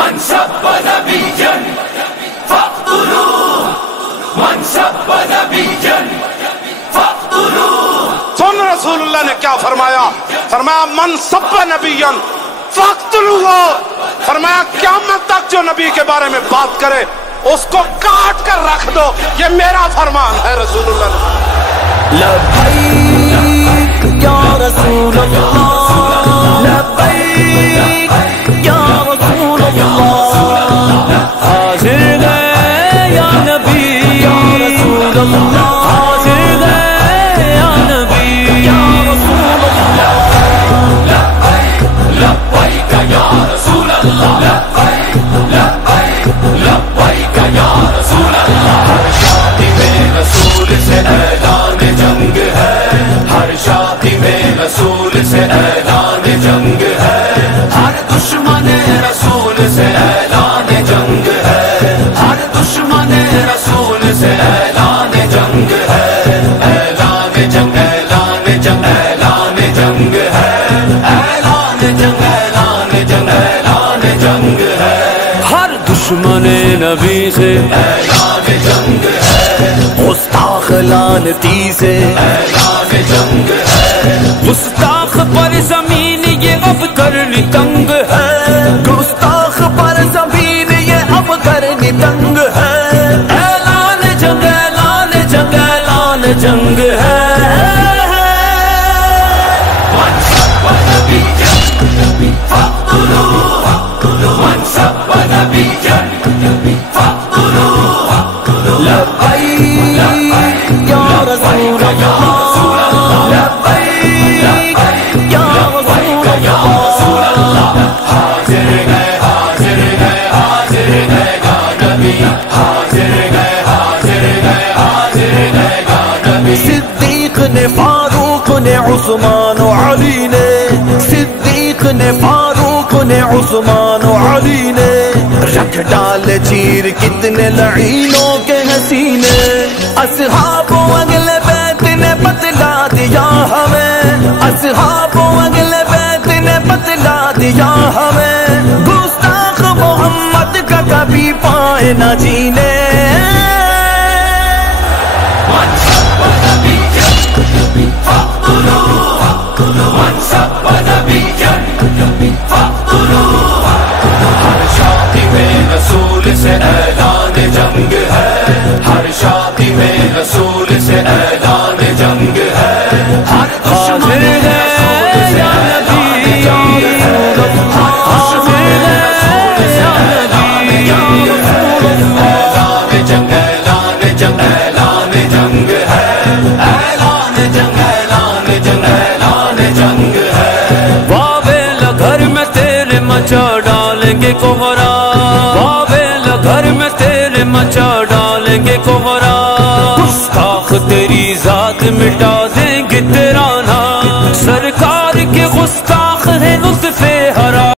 من سب نبيا فاقتلوه من سب نبيا فاقتلوه. سن رسول اللہ نے کیا فرمایا؟ فرمایا من سب نبیا فاقتلوه. فرمایا قیامت تک جو نبی کے بارے میں بات کرے اس کو کاٹ کر رکھ دو. یہ میرا فرمان ہے رسول اللہ نے. لبیک یا رسول اللہ لبیک یا رسول اللہ حاضر گئے یا نبی یا رسول اللہ حاضر گئے یا نبی یا رسول اللہ. لبیک لبیک یا رسول اللہ لبیک لبیک لبیک یا رسول اللہ. ہر شادی میں رسول سے اعلان جنگ ہے ہر شادی میں رسول سے اعلان جنگ ہے ہر دشمن رسول سے اعلان جنگ ہے ہر دشمن رسول سے اعلان جنگ ہے اعلان جنگ اعلان جنگ اعلان جنگ ہے اعلان جنگ اعلان جنگ اعلان جنگ ہے ہر دشمن نبی سے اعلان جنگ ہے گستاخ لعنتی سے اعلان جنگ ہے گستاخ پر زمین یہ اب کرنی تنگ ہے گستاخ پر زمین یہ اب کرنی تنگ ہے اعلان جنگ اعلان جنگ اعلان جنگ ہے. من سب نبيا فاقتلوه من سب نبيا فاقتلوه. لبیک یا رسول اللہ لبیک یا رسول اللہ حاضر گئے حاضر گئے حاضر گئے گا نبی حاضر گئے حاضر گئے حاضر گئے گا نبی. صدیق نے فاروق نے عثمان و علی نے صدیق نے فاروق نے عثمان و علی نے رکھ ڈال چیر کتنے لعینوں کے حسینے. اصحاب اگلے بیت نے بتلا دیا ہمیں اصحاب اگلے بیت نے بتلا دیا ہمیں گستاخ محمد کا کبھی پائے نہ جینے. من سب نبيا فاقتلوه من سب نبيا فاقتلوه. ہر شادی میں رسول سے اعلان جنگ ہے ہر شادی میں رسول سے اعلان جنگ ہے ہر دشمن رسول سے اعلان جنگ ہے ہر دشمن رسول سے اعلان جنگ ہے اعلان جنگ اعلان جنگ اعلان جنگ ہے اعلان جنگ اعلان جنگ اعلان جنگ ہے. بابل گھر میں تیرے مچا ڈالیں گے کوہرا بابل گھر میں تیرے مچا ڈالیں گے کوہرا گستاخ تیری ذات مٹا دے